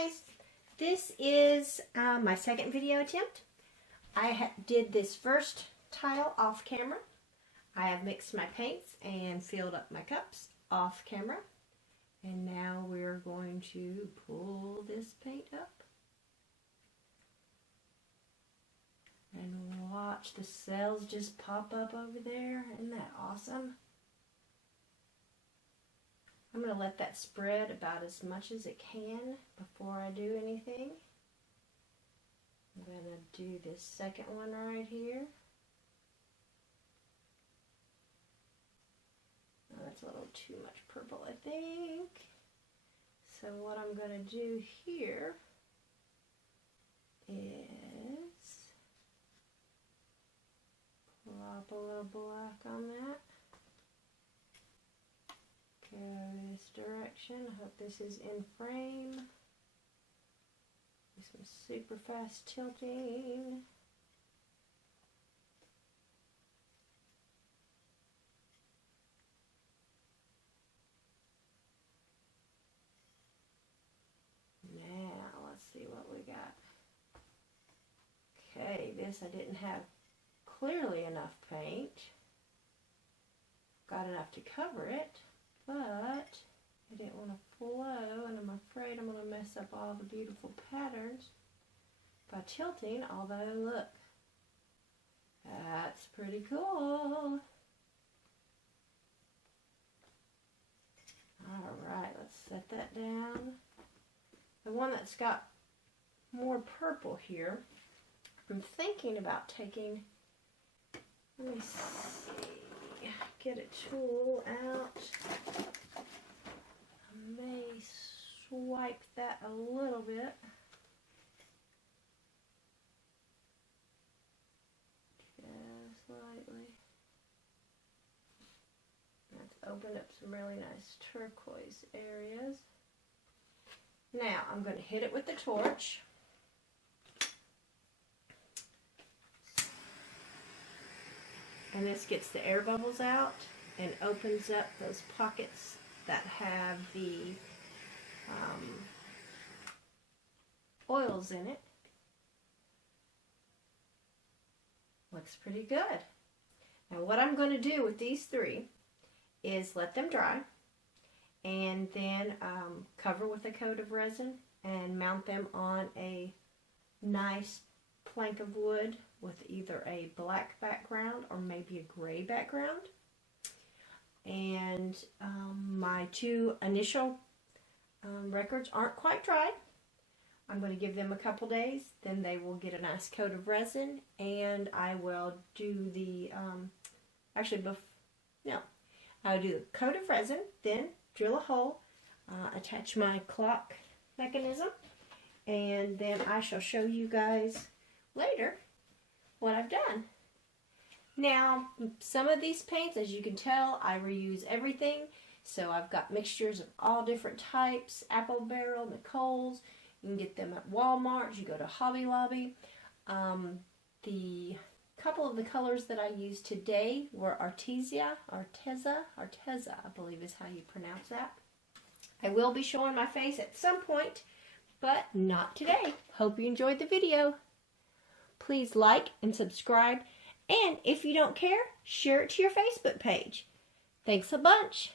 guys, this is my second video attempt. I did this first tile off camera. I have mixed my paints and filled up my cups off camera. And now we're going to pull this paint up. And watch the cells just pop up over there. Isn't that awesome? I'm going to let that spread about as much as it can before I do anything. I'm going to do this second one right here. Oh, that's a little too much purple, I think. So what I'm going to do here is plop a little black on that. Go this direction. I hope this is in frame. Do some super fast tilting. Now let's see what we got. Okay, this I didn't have clearly enough paint. Got enough to cover it. But I didn't want to flow, and I'm afraid I'm going to mess up all the beautiful patterns by tilting, although look, that's pretty cool. Alright, let's set that down. The one that's got more purple here, I'm thinking about taking, let me see. Get a tool out. I may swipe that a little bit. Just slightly. Let's open up some really nice turquoise areas. Now I'm going to hit it with the torch. And this gets the air bubbles out and opens up those pockets that have the oils in it. Looks pretty good. Now what I'm going to do with these three is let them dry and then cover with a coat of resin and mount them on a nice plank of wood with either a black background or maybe a gray background. And my two initial records aren't quite dry. I'm going to give them a couple days, then they will get a nice coat of resin, and I will do the, I'll do the coat of resin, then drill a hole, attach my clock mechanism, and then I shall show you guys later what I've done. Now, some of these paints, as you can tell, I reuse everything. So I've got mixtures of all different types, Apple Barrel, Nicole's. You can get them at Walmart. You go to Hobby Lobby. The couple of the colors that I used today were Arteza, I believe is how you pronounce that. I will be showing my face at some point, but not today. Hope you enjoyed the video. Please like and subscribe, and if you don't care, share it to your Facebook page. Thanks a bunch.